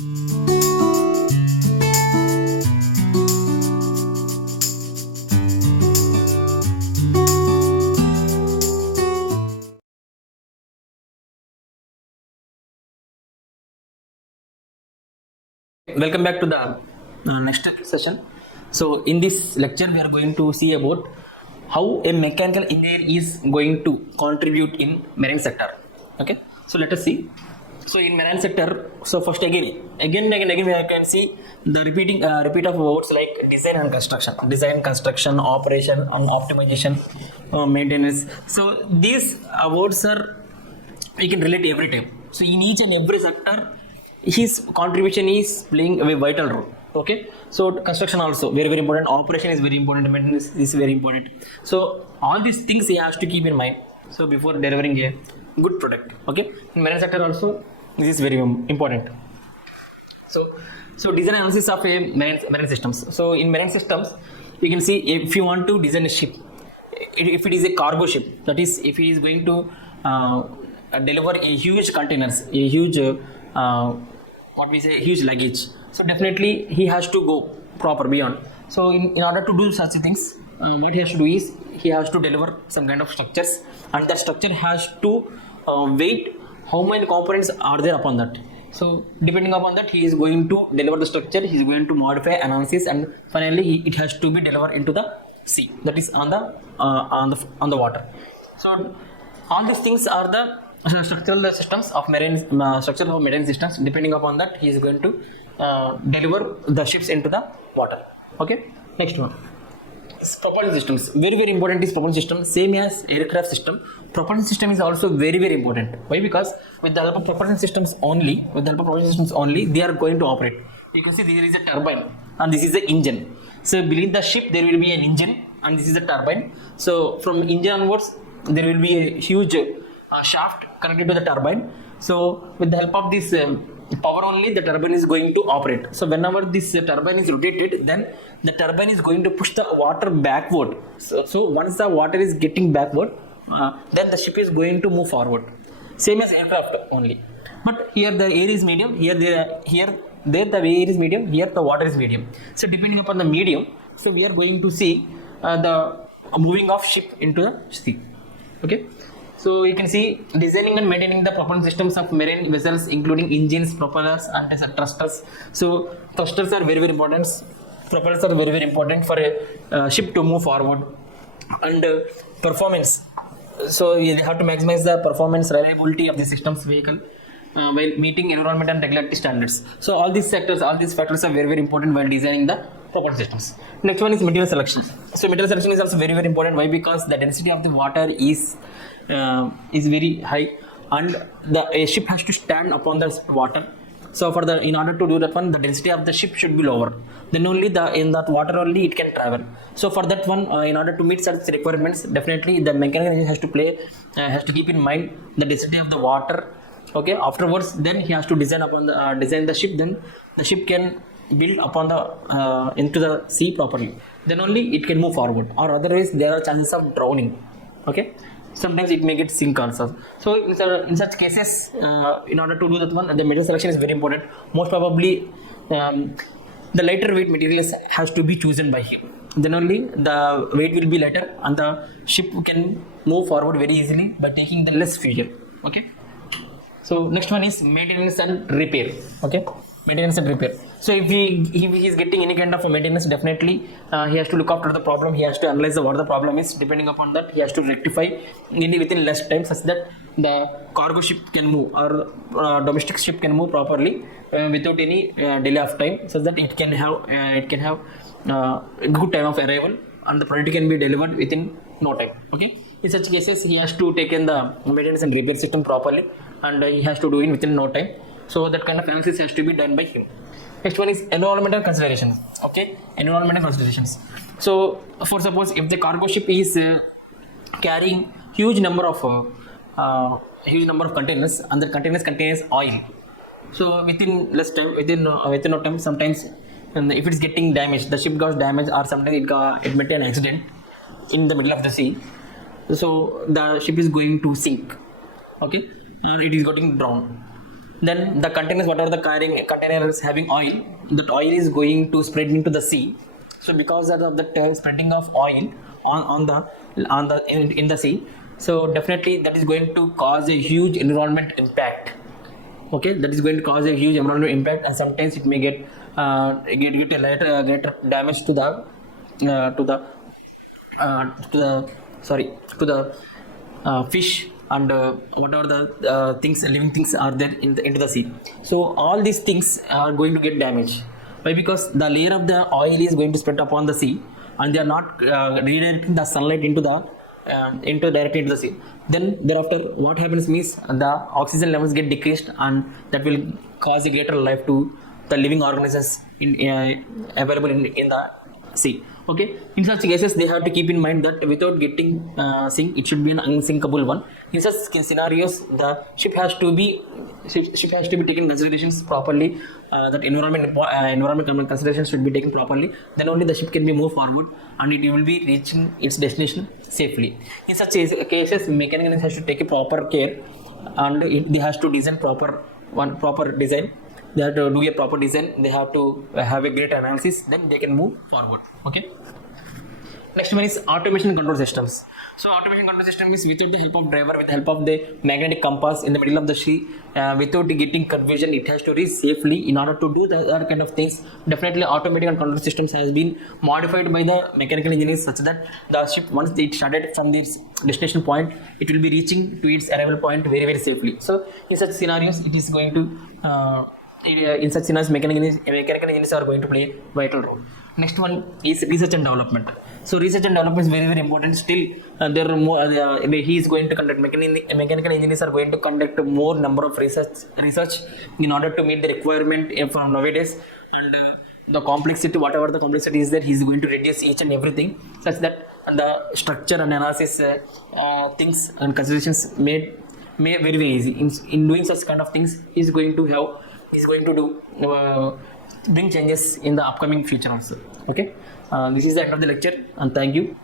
Welcome back to the next session. So in this lecture we are going to see about how a mechanical engineer is going to contribute in marine sector. Okay, so let us see. So in marine sector, so first again we can see the repeat of words like design, construction, operation and optimization, maintenance. So these words are, you can relate every time. So in each and every sector his contribution is playing a vital role. Okay, so construction also very important, operation is very important, maintenance is very important. So all these things he has to keep in mind, so before delivering a good product. Okay, in marine sector also this is very important. So design analysis of a marine systems. So in marine systems you can see, if you want to design a ship, if it is a cargo ship, that is if it is going to deliver a huge containers, a huge huge luggage, so definitely he has to go proper beyond. So in order to do such things, what he has to do is he has to deliver some kind of structures, and that structure has to weight how many components are there upon that. So depending upon that he is going to deliver the structure, he is going to modify, analysis, and finally it has to be delivered into the sea, that is on the water. So all these things are the structural systems of marine systems. Depending upon that he is going to deliver the ships into the water. Okay, next one is propulsion systems. Very important is propulsion system. Same as aircraft system, propulsion system is also very important. Why? Because with the help of propulsion systems only, they are going to operate. You can see there is a turbine and this is the engine. So beneath the ship there will be an engine and this is a turbine. So from engine onwards there will be a huge shaft connected to the turbine. So with the help of this power only, the turbine is going to operate. So whenever this turbine is rotated, then the turbine is going to push the water backward. So once the water is getting backward, then the ship is going to move forward. Same as aircraft only, but here the air is medium, here the air is medium, here the water is medium. So depending upon the medium, so we are going to see the moving of ship into the sea. Okay, so you can see designing and maintaining the propulsion systems of marine vessels, including engines, propellers, and thrusters. So thrusters are very important, propellers are very important for a ship to move forward. And performance, so you have to maximize the performance, reliability of the system's vehicle while meeting environmental and regulatory standards. So all these factors are very important while designing the propulsion systems. Next one is material selection. So material selection is also very important. Why? Because the density of the water is very high, and a ship has to stand upon the water. So in order to do that one, the density of the ship should be lower. Then only in that water only it can travel. So for that one, in order to meet such requirements, definitely the mechanical engineer has to keep in mind the density of the water. Okay. Afterwards, then he has to design the ship. Then the ship can build upon the into the sea properly. Then only it can move forward. Or otherwise, there are chances of drowning. Okay. Sometimes it may get sink also. So in such cases, in order to do that one, the material selection is very important. Most probably the lighter weight materials has to be chosen by him. Then only the weight will be lighter and the ship can move forward very easily by taking the less fuel. Okay, so next one is maintenance and repair. Okay, maintenance and repair. So if he is getting any kind of maintenance, definitely he has to look after the problem. He has to analyze what the problem is. Depending upon that, he has to rectify within less time, such that the cargo ship can move, or domestic ship can move properly without any delay of time, such that it can have good time of arrival and the product can be delivered within no time. Okay, in such cases he has to take in the maintenance and repair system properly, and he has to do it within no time. So that kind of analysis has to be done by him. Next one is environmental considerations. Okay, environmental considerations. So for suppose if the cargo ship is carrying huge number of containers, and the containers contains oil. So within less time, within no time, sometimes if it's getting damaged, the ship got damaged, or sometimes it met an accident in the middle of the sea. So the ship is going to sink. Okay, and it is getting drowned. then the containers, whatever the carrying containers having oil, that oil is going to spread into the sea. So because of the spreading of oil in the sea, so definitely that is going to cause a huge environment impact. Okay, that is going to cause a huge environmental impact, and sometimes it may get a later damage to the to the to the sorry to the fish and whatever the living things are there into the sea. So all these things are going to get damaged. Why? Because the layer of the oil is going to spread upon the sea, and they are not redirecting the sunlight into directly into the sea. Then thereafter, what happens means the oxygen levels get decreased, and that will cause a greater life to the living organisms available in the sea. Okay, in such cases, they have to keep in mind that without getting sink, it should be an unsinkable one. In such scenarios, the ship has to be taken considerations properly. That environment considerations should be taken properly. Then only the ship can be moved forward, and it will be reaching its destination safely. In such cases, mechanical engineers has to take a proper care, and they has to design proper design. They have to do a proper design. They have to have a great analysis. Then they can move forward. Okay. Next one is automation control systems. So automation control system is without the help of driver, with the help of the magnetic compass in the middle of the sea, without getting confusion, it has to reach safely. In order to do that kind of things, definitely automatic and control systems has been modified by the mechanical engineers such that the ship, once it started from its destination point, it will be reaching to its arrival point very, very safely. So in such scenarios, it is going to in such scenarios, mechanical engineers are going to play a vital role. Next one is research and development. So research and development is very, very important. Still, there are more. He is going to conduct. Mechanical engineers are going to conduct more number of research in order to meet the requirement from nowadays, and the complexity, whatever the complexity is there, he is going to reduce each and everything such that the structure and analysis things and considerations made very, very easy. In doing such kind of things, he is going to do bring changes in the upcoming future also. Okay, this is the end of the lecture, and thank you.